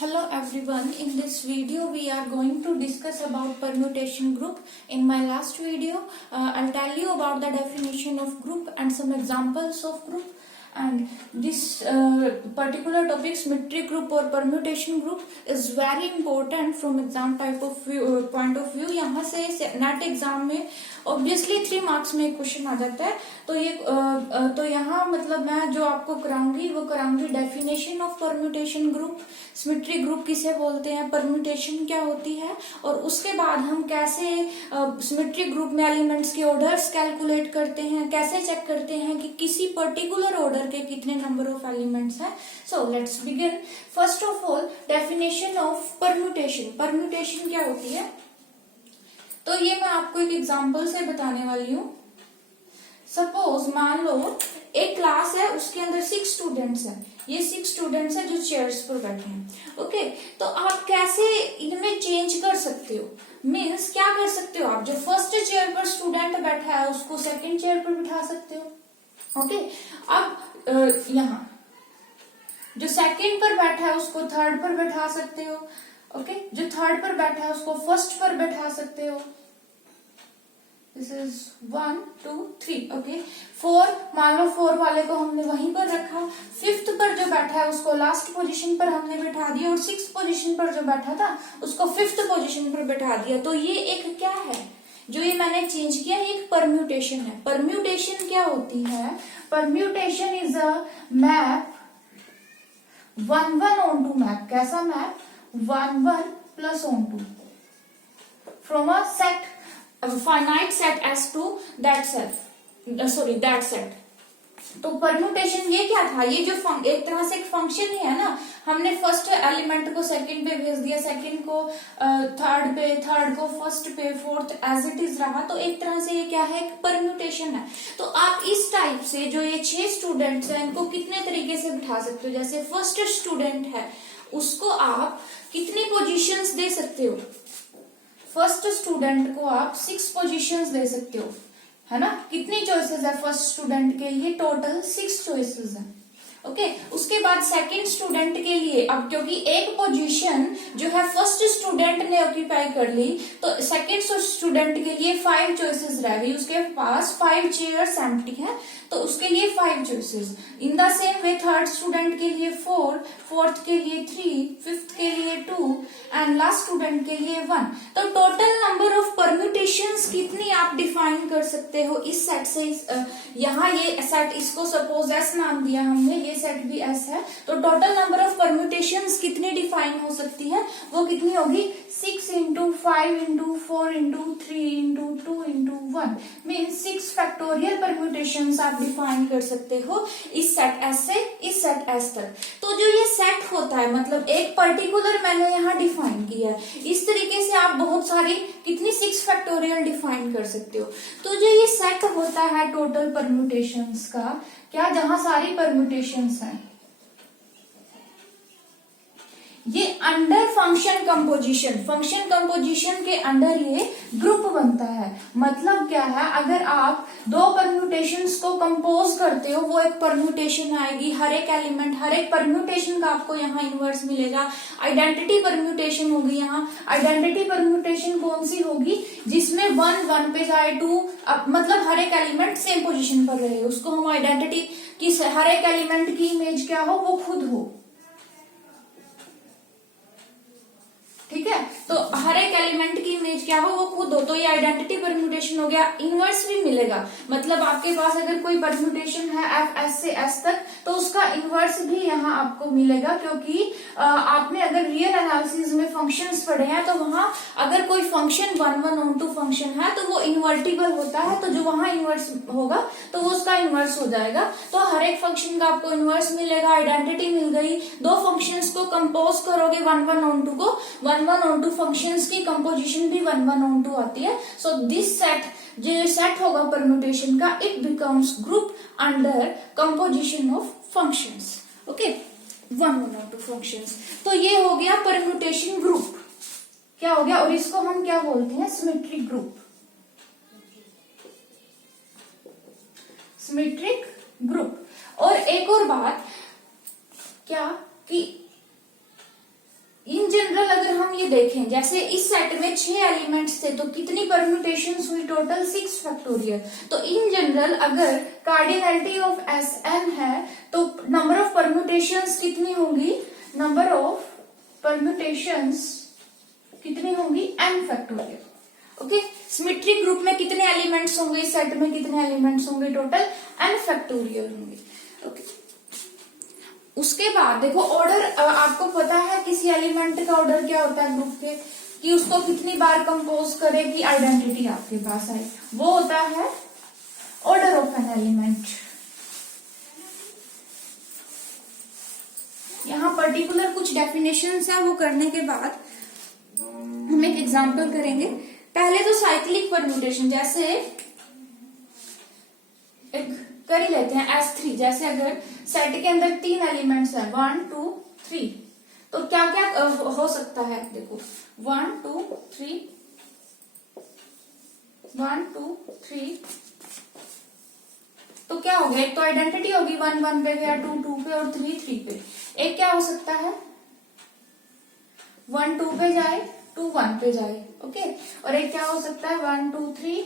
Hello everyone, in this video we are going to discuss about permutation group. In my last video, I'll tell you about the definition of group and some examples of group. And this particular topic, symmetric group or permutation group, is very important from exam type of view, point of view. यहाँ से net exam में obviously 3 marks में question आ जाता है. तो यहाँ मतलब मैं जो आपको कराऊंगी वो कराऊंगी definition of permutation group, symmetric group किसे बोलते हैं, परम्यूटेशन क्या होती है, और उसके बाद हम कैसे सिमेट्रिक ग्रुप में एलिमेंट्स के ऑर्डर्स कैलकुलेट करते हैं, कैसे चेक करते हैं कि किसी पर्टिकुलर ऑर्डर के कितने नंबर ऑफ एलिमेंट्स हैं. So let's begin. First of all definition of permutation. Permutation क्या होती है, तो ये मैं आपको एक एग्जांपल से बताने वाली हूँ. सपोज मान लो एक क्लास है, उसके अंदर 6 स्टूडेंट्स हैं. ये 6 स्टूडेंट्स हैं जो चेयर्स पर बैठे हैं. ओके, तो आप कैसे इनमें चेंज कर सकते हो, मीन्स क्या कर सकते हो, आप जो फर्स्ट चेयर पर स्टूडेंट बैठा है उसको सेकंड चेयर पर बिठा सकते हो. ओके, अब यहाँ जो सेकंड पर बैठा है उसको थर्ड पर बैठा सकते हो. ओके, जो थर्ड पर बैठा है उसको फर्स्ट पर बैठा सकते हो. This is 1 2 3. ओके, 4 मान लो 4 वाले को हमने वहीं पर रखा. 5th पर जो बैठा है उसको लास्ट पोजीशन पर हमने बैठा दिया, और 6th पोजीशन पर जो बैठा था उसको 5th पोजीशन पर बैठा दिया. तो ये एक क्या है, जो ये मैंने चेंज किया, एक परम्यूटेशन है. परम्यूटेशन क्या होती है, permutation is a map 1 1 onto map. कैसा map, 1 1 plus onto from a set, a finite set S to that set. तो परम्यूटेशन ये क्या था, ये जो एक तरह से एक फंक्शन ही है ना. हमने फर्स्ट एलिमेंट को सेकंड पे भेज दिया, सेकंड को थर्ड पे, थर्ड को फर्स्ट पे, फोर्थ एज इट इज रहा. तो एक तरह से ये क्या है, एक परम्यूटेशन है. तो आप इस टाइप से जो ये 6 स्टूडेंट्स हैं इनको कितने तरीके से बिठा सकते हो. जैसे फर्स्ट स्टूडेंट है उसको आप कितनी पोजीशंस दे सकते हो, फर्स्ट स्टूडेंट को आप 6 पोजीशंस दे सकते हो, है ना. कितनी चॉइसेस है फर्स्ट स्टूडेंट के लिए, टोटल 6 चॉइसेस है. ओके, उसके बाद सेकंड स्टूडेंट के लिए, अब क्योंकि एक पोजीशन जो है फर्स्ट स्टूडेंट ने ऑक्यूपाई कर ली, तो सेकंड स्टूडेंट के लिए 5 चॉइसेस रह गई. उसके पास 5 चेयर्स एम्प्टी है, तो उसके लिए 5 choices. In the same way third student के लिए 4, फोर्थ के लिए 3, फिफ्थ के लिए 2 एंड लास्ट स्टूडेंट के लिए 1. तो टोटल नंबर ऑफ परम्यूटेशंस कितनी आप डिफाइन कर सकते हो इस सेट से. यहाँ ये सेट, इसको सपोज S नाम दिया हमने, ये सेट भी S है. तो टोटल नंबर ऑफ परम्यूटेशंस कितनी डिफाइन हो सकती है, वो कितनी होगी, 6 into 5 into 4 into 3 into 2 into 1 means 6 factorial permutations आप डिफाइन कर सकते हो इस सेट S से इस सेट S तक. तो जो ये सेट होता है, मतलब एक पर्टिकुलर मैंने यहाँ डिफाइन किया है, इस तरीके से आप बहुत सारी कितनी 6 फैक्टोरियल डिफाइन कर सकते हो. तो जो ये सेट होता है टोटल परम्यूटेशंस का, क्या, जहां सारी परम्यूटेशंस हैं, ये अंडर फंक्शन कंपोजिशन के अंडर ये ग्रुप बनता है. मतलब क्या है, अगर आप 2 परम्यूटेशंस को कंपोज करते हो, वो एक परम्यूटेशन आएगी. हर एक एलिमेंट, हर एक परम्यूटेशन का आपको यहाँ इनवर्स मिलेगा. आइडेंटिटी परम्यूटेशन होगी. यहाँ आइडेंटिटी परम्यूटेशन कौन सी होगी, जिसमें 1 1 पे जाए 2, मतलब हर एक एलिमेंट सेम पोजिशन पर रहे, उसको हम आइडेंटिटी की, हर एक एलिमेंट की इमेज क्या हो, वो खुद हो. ठीक है, तो हर एक एलिमेंट की इमेज क्या हो, वो खुद हो. तो ये आइडेंटिटी परम्यूटेशन हो गया. इनवर्स भी मिलेगा, मतलब आपके पास अगर कोई परम्यूटेशन है S से S तक, तो उसका इनवर्स भी यहाँ आपको मिलेगा. क्योंकि आपने अगर रियल एनालिसिस में फंक्शंस पढ़े हैं, तो वहां अगर कोई फंक्शन 1 1 onto फंक्शन है तो वो इन्वर्टिबल होता है. तो जो वहां इनवर्स होगा तो वो उसका इनवर्स हो जाएगा. तो हर एक फंक्शन का आपको इनवर्स मिलेगा, आइडेंटिटी मिल गई. 2 फंक्शंस को कंपोज करोगे 1 1 onto को, 1 1 onto फंक्शंस की कंपोजिशन भी 1 1 onto आती है. सो दिस सेट, जो सेट होगा परम्यूटेशन का, it becomes group under composition of functions. Okay, 1 1 onto functions. तो ये हो गया परम्यूटेशन ग्रुप. क्या हो गया, और इसको हम क्या बोलते हैं, सिमेट्रिक ग्रुप. Symmetric group. और एक और बात क्या, कि ये देखें, जैसे इस सेट में 6 एलिमेंट्स थे तो कितनी परम्यूटेशंस हुई टोटल? 6 फैक्टोरियल। तो इन जनरल अगर कार्डिनलिटी ऑफ Sn है तो नंबर ऑफ परम्यूटेशंस कितनी होंगी? नंबर ऑफ परम्यूटेशंस कितनी होंगी? n factorial. Okay, symmetric group में कितने एलिमेंट्स होंगे? इस सेट में कितने एलिमेंट्स होंगे? टोटल n फैक्टोरियल होंगे। ओके, उसके बाद देखो ऑर्डर, आपको पता है किसी एलिमेंट का ऑर्डर क्या होता है ग्रुप के, कि उसको कितनी बार कंपोज करे कि आइडेंटिटी आपके पास आए, वो होता है ऑर्डर ऑफ एन एलिमेंट। यहाँ पर्टिकुलर कुछ डेफिनेशंस है, वो करने के बाद हम एक एग्जांपल करेंगे। पहले तो साइक्लिक परम्यूटेशन, जैसे एक कर ही लेते हैं S3। जैसे अगर सेट के अंदर 3 एलिमेंट्स है 1 2 3, तो क्या क्या हो सकता है? देखो 1 2 3 1 2 3, तो क्या हो गया? एक तो आइडेंटिटी होगी, 1 1 पे गया, 2 2 पे और 3 3 पे। एक क्या हो सकता है? 1 2 पे जाए, 2 1 पे जाए। ओके, और एक क्या हो सकता है? 1 2 3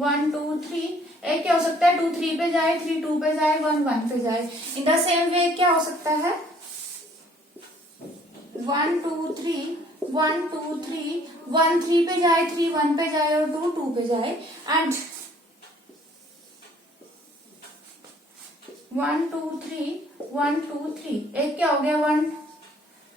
1 2 3। एक क्या हो सकता है? 2 3 पे जाए, 3 2 पे जाए, 1 1 पे जाए। इन द सेम वे क्या हो सकता है? 1 2 3 1 2 3 1 3 पे जाए, 3 1 पे जाए और 2 2 पे जाए। एंड 1 2 3 1 2 3, एक क्या हो गया? 1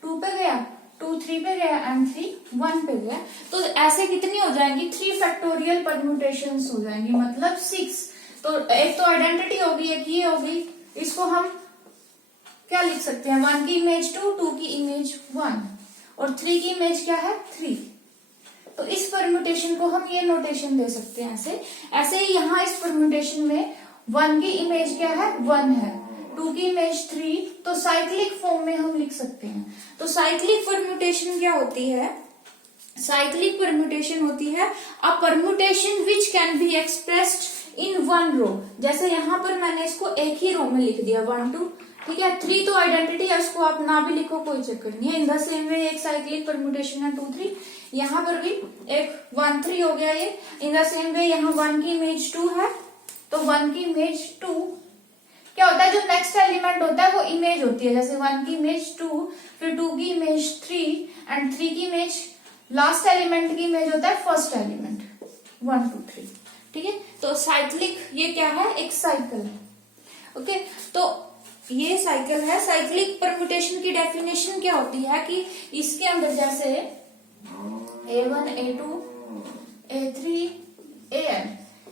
2 पे गया, 2 3 पे गया एंड 3 1 पे गया। तो ऐसे कितनी हो जाएंगी? 3 फैक्टोरियल परम्यूटेशंस हो जाएंगी, मतलब 6। तो एक तो आइडेंटिटी होगी, एक ये होगी। इसको हम क्या लिख सकते हैं? 1 की इमेज 2, 2 की इमेज 1 और 3 की इमेज क्या है? 3। तो इस परम्यूटेशन को हम ये नोटेशन दे सकते हैं ऐसे। ऐसे ही यहाँ इस परम्यूटेशन में 1 की इमेज क्या है? 1 है, 2 की इमेज 3, तो साइक्लिक फॉर्म में हम लिख सकते हैं। तो साइक्लिक परम्यूटेशन क्या होती है? साइक्लिक परम्यूटेशन होती है a permutation which can be expressed in 1 row. जैसे यहाँ पर मैंने इसको एक ही रो में लिख दिया 1 2, ठीक है। 3 तो आइडेंटिटी है, उसको आप ना भी लिखो कोई चक्कर नहीं है। इन द सेम वे एक साइक्लिक परम्यूटेशन है 2 3, यहाँ पर भी एक 1 3 हो गया ये। इन द सेम वे यहाँ 1 की इमेज 2 है, तो 1 की इमेज 2 क्या होता है? जो नेक्स्ट एलिमेंट होता है वो इमेज होती है। जैसे 1 की इमेज 2, फिर 2 की इमेज 3 एंड 3 की इमेज, लास्ट एलिमेंट की इमेज होता है फर्स्ट एलिमेंट 1 2 3, ठीक है। तो साइक्लिक ये क्या है? एक साइकिल है। ओके, तो ये साइकिल है। साइक्लिक परम्यूटेशन की डेफिनेशन क्या होती है कि इसके अंदर जैसे A1 A2 A3 AN,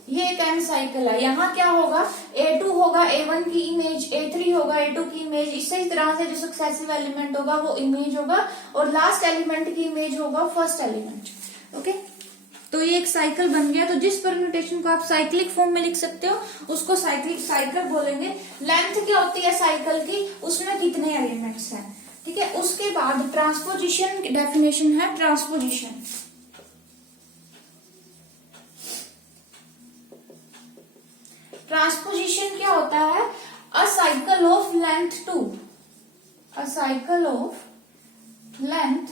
ये एक एन साइकिल है। यहाँ क्या होगा? A2 होगा A1 की इमेज, A3 होगा A2 की इमेज। इसी तरह से जो सक्सेसिव एलिमेंट होगा वो इमेज होगा और लास्ट एलिमेंट की इमेज होगा फर्स्ट एलिमेंट। ओके, तो ये एक साइकिल बन गया। तो जिस परम्यूटेशन को आप साइक्लिक फॉर्म में लिख सकते हो उसको साइक्लिक साइकिल बोलेंगे। लेंथ क्या होती है साइकिल की? उसमें कितने एलिमेंट्स हैं, ठीक है। उसके बाद ट्रांसपोजिशन की डेफिनेशन है। ट्रांसपोजिशन ट्रांसपोजिशन क्या होता है? अ cycle of length 2, a cycle of length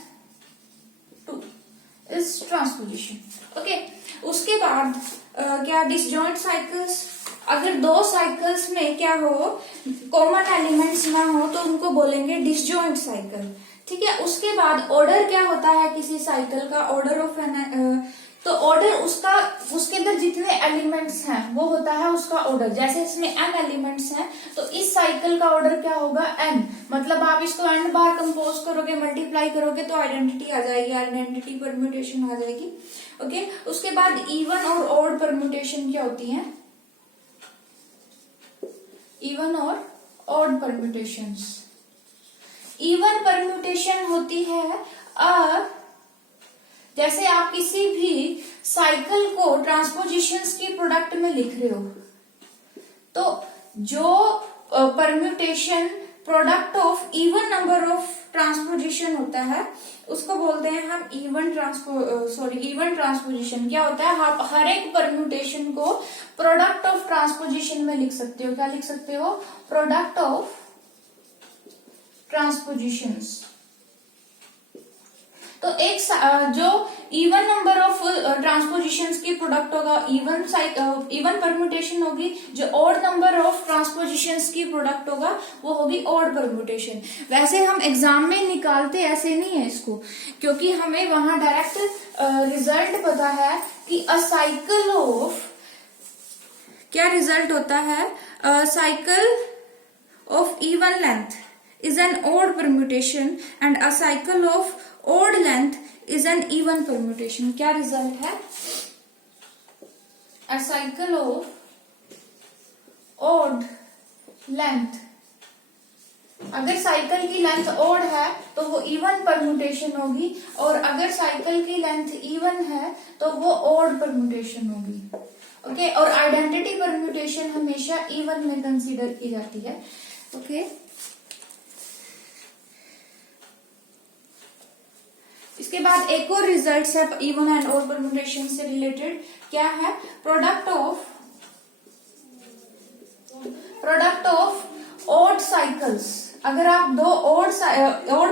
2 is transposition. Okay, उसके बाद क्या डिसजॉइंट साइकिल्स, अगर 2 साइकिल्स में क्या हो, कॉमन एलिमेंट्स ना हो तो उनको बोलेंगे डिसजॉइंट साइकिल, ठीक है। उसके बाद ऑर्डर क्या होता है किसी साइकिल का? ऑर्डर ऑफ एन, तो ऑर्डर उसका, उसके अंदर जितने एलिमेंट्स हैं वो होता है उसका ऑर्डर। जैसे इसमें n एलिमेंट्स हैं तो इस साइकिल का ऑर्डर क्या होगा? n। मतलब आप इसको n बार कंपोज करोगे, मल्टीप्लाई करोगे तो आइडेंटिटी आ जाएगी, आइडेंटिटी परम्यूटेशन आ जाएगी। ओके, उसके बाद इवन और ऑड परम्यूटेशन क्या होती है? इवन और ऑड परम्यूटेशंस। इवन परम्यूटेशन होती है जैसे आप किसी भी साइकिल को ट्रांसपोजिशंस की प्रोडक्ट में लिख रहे हो तो जो permutation product of even number of transposition होता है उसको बोलते हैं हम इवन ट्रांसपोजिशन। क्या होता है? आप हर एक परम्यूटेशन को प्रोडक्ट ऑफ ट्रांसपोजिशन में लिख सकते हो। क्या लिख सकते हो? Product of transpositions. तो एक जो इवन नंबर ऑफ ट्रांसपोजिशंस की प्रोडक्ट होगा इवन परम्यूटेशन होगी, जो ऑड नंबर ऑफ ट्रांसपोजिशंस की प्रोडक्ट होगा वो होगी ऑड परम्यूटेशन। वैसे हम एग्जाम में निकालते ऐसे नहीं है इसको, क्योंकि हमें वहां डायरेक्ट रिजल्ट पता है कि अ साइकिल ऑफ, क्या रिजल्ट होता है, cycle of even length is an odd permutation and a cycle of odd length is an even permutation। क्या रिजल्ट है, a cycle of odd length, अगर साइकिल की लेंथ ओड है तो वो इवन परम्यूटेशन होगी, और अगर साइकिल की लेंथ इवन है तो वो ओड परम्यूटेशन होगी। ओके, और आइडेंटिटी परम्यूटेशन हमेशा इवन में कंसीडर की जाती है। ओके, इसके बाद एक और रिजल्ट है इवन एंड ऑड परम्यूटेशन से रिलेटेड, क्या है, प्रोडक्ट ऑफ ऑड साइकिल्स। अगर आप दो ऑड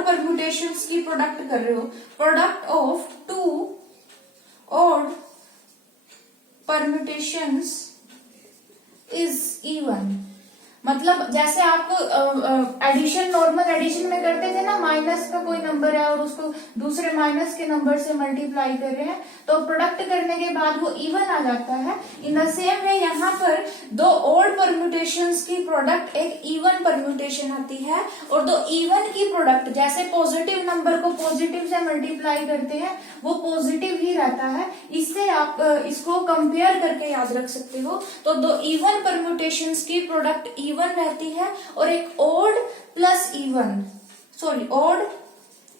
परम्यूटेशंस की प्रोडक्ट कर रहे हो, product of two odd permutations is even. मतलब जैसे आप एडिशन, नॉर्मल एडिशन में करते थे ना, माइनस का कोई नंबर है और उसको दूसरे माइनस के नंबर से मल्टीप्लाई कर रहे हैं तो प्रोडक्ट करने के बाद वो इवन आ जाता है। इन द सेम वे यहाँ पर दो ऑड परम्यूटेशंस की प्रोडक्ट एक इवन परम्यूटेशन आती है, और दो इवन की प्रोडक्ट, जैसे पॉजिटिव नंबर को पॉजिटिव से मल्टीप्लाई करते हैं वो पॉजिटिव ही रहता है। इससे आप इसको कंपेयर करके याद रख सकते हो। तो दो इवन परम्यूटेशंस की प्रोडक्ट इवन रहती है, और एक odd plus even, sorry odd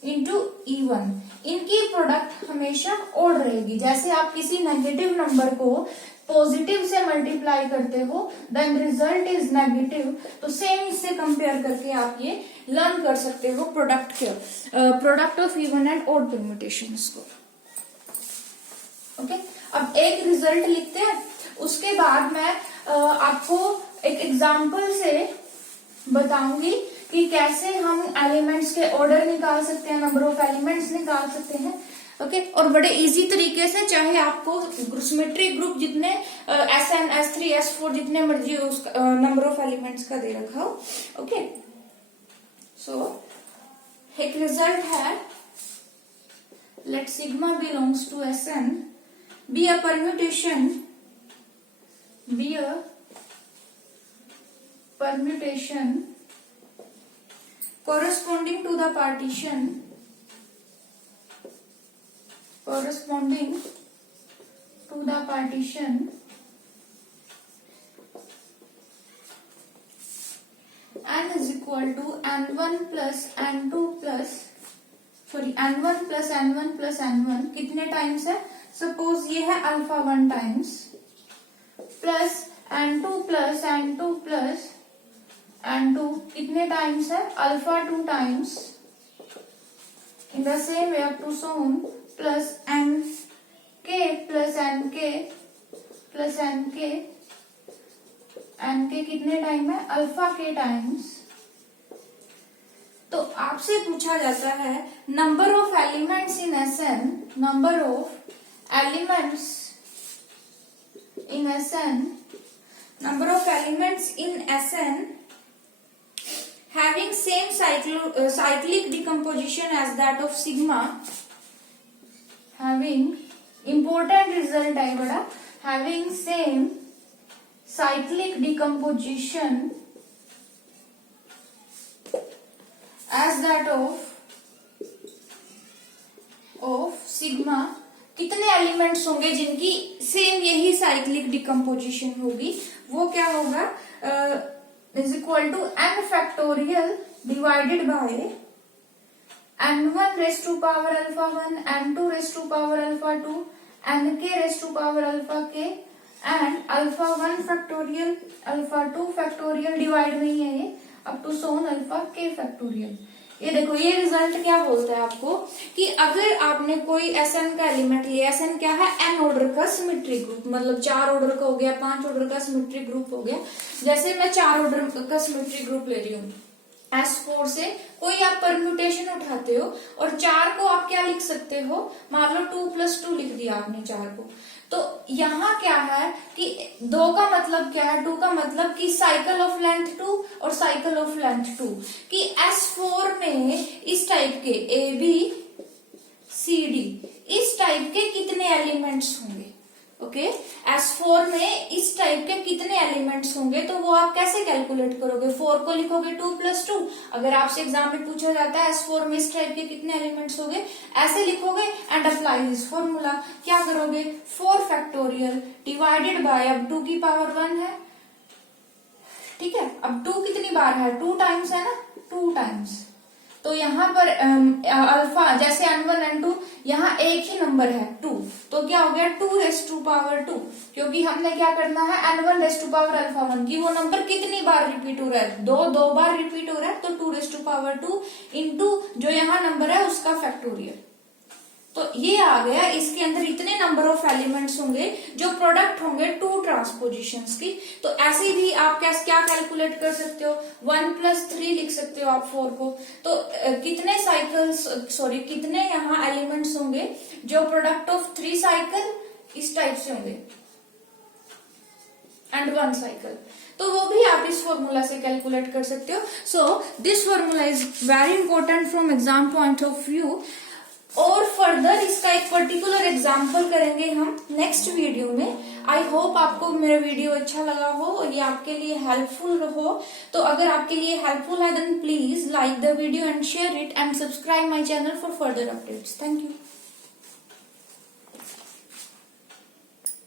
into even, इनकी प्रोडक्ट हमेशा ओड रहेगी। जैसे आप किसी नेगेटिव नंबर को पॉजिटिव से मल्टीप्लाई करते हो देन रिजल्ट इज नेगेटिव, तो सेम इससे कंपेयर करके आप ये लर्न कर सकते हो product of even and odd permutations को। ओके, अब एक रिजल्ट लिखते हैं, उसके बाद मैं आपको एक एग्जाम्पल से बताऊंगी कि कैसे हम एलिमेंट्स के ऑर्डर निकाल सकते हैं, नंबर ऑफ एलिमेंट्स निकाल सकते हैं। ओके, और बड़े इजी तरीके से, चाहे आपको सिमेट्रिक ग्रुप जितने SN, S3, S4 जितने मर्जी उस नंबर ऑफ एलिमेंट्स का दे रखा हो। ओके, सो एक रिजल्ट है, let sigma belongs to SN be a permutation corresponding to the partition n is equal to n1 plus n2 plus n1 plus n1 plus n1 कितने times है, suppose ये है alpha 1 times, plus n2 plus n2 plus n2 कितने times है, alpha 2 times, in the same way up to so on, plus nk plus nk plus nk कितने time है, alpha k times. तो आपसे पूछा जाता है number of elements in SN, number of elements in SN, number of elements in SN having same cyclic decomposition as that of sigma, having important result है बड़ा, having same cyclic decomposition as that of sigma, कितने elements होंगे जिनकी same यही cyclic decomposition होगी, वो क्या होगा, is equal to n factorial divided by n1 raise to power alpha 1, n2 raise to power alpha 2, nk raise to power alpha k and alpha 1 factorial alpha 2 factorial divide में ही है ये up to so on alpha k factorial. ये देखो, ये result क्या बोलता है आपको कि अगर आपने कोई SN का एलिमेंट लिया, SN क्या है, n ऑर्डर का सिमेट्रिक ग्रुप, मतलब 4 ऑर्डर का हो गया, 5 ऑर्डर का सिमेट्रिक ग्रुप हो गया। जैसे मैं 4 ऑर्डर का सिमेट्रिक ग्रुप ले रही हूँ, S4 से कोई आप परम्यूटेशन उठाते हो और 4 को आप क्या लिख सकते हो, मान लो 2+2 लिख दिया आपने 4 को, तो यहाँ क्या है कि 2 का मतलब क्या है, 2 का मतलब कि साइकिल ऑफ लेंथ 2 और साइकिल ऑफ लेंथ 2, कि S4 में इस टाइप के ABCD इस टाइप के कितने एलिमेंट्स होंगे। ओके, S4 में इस टाइप के कितने एलिमेंट्स होंगे, तो वो आप कैसे कैलकुलेट करोगे, 4 को लिखोगे 2+2, अगर आपसे एग्जाम में पूछा जाता है S4 में इस टाइप के कितने एलिमेंट्स होंगे, ऐसे लिखोगे एंड अप्लाई दिस फॉर्मूला। क्या करोगे, 4 फैक्टोरियल डिवाइडेड बाय, अब 2 की पावर 1 है, ठीक है, अब 2 कितनी बार है, 2 टाइम्स है ना, 2 टाइम्स, तो यहाँ पर अल्फा जैसे n1 n2 यहाँ एक ही नंबर है 2, तो क्या हो गया 2⁻², क्योंकि हमने क्या करना है n1⁻α1 की वो नंबर कितनी बार रिपीट हो रहा है, दो बार रिपीट हो रहा है, तो 2⁻² इंटू जो यहाँ नंबर है उसका फैक्टोरियल, तो ये आ गया। इसके अंदर इतने नंबर ऑफ एलिमेंट्स होंगे जो प्रोडक्ट होंगे 2 ट्रांसपोजिशंस की। तो ऐसे भी आप क्या कैलकुलेट कर सकते हो, 1+3 लिख सकते हो आप 4 को, तो कितने साइकिल्स कितने यहाँ एलिमेंट्स होंगे जो प्रोडक्ट ऑफ 3 साइकिल इस टाइप से होंगे एंड 1 साइकिल, तो वो भी आप इस फॉर्मूला से कैलकुलेट कर सकते हो। So this formula is very important from exam point of view. और फर्दर इसका एक पर्टिकुलर एग्जाम्पल करेंगे हम नेक्स्ट वीडियो में। आई होप आपको मेरा वीडियो अच्छा लगा हो और ये आपके लिए हेल्पफुल रहो। तो अगर आपके लिए हेल्पफुल है then please like the video and share it and subscribe my channel for further updates. Thank you.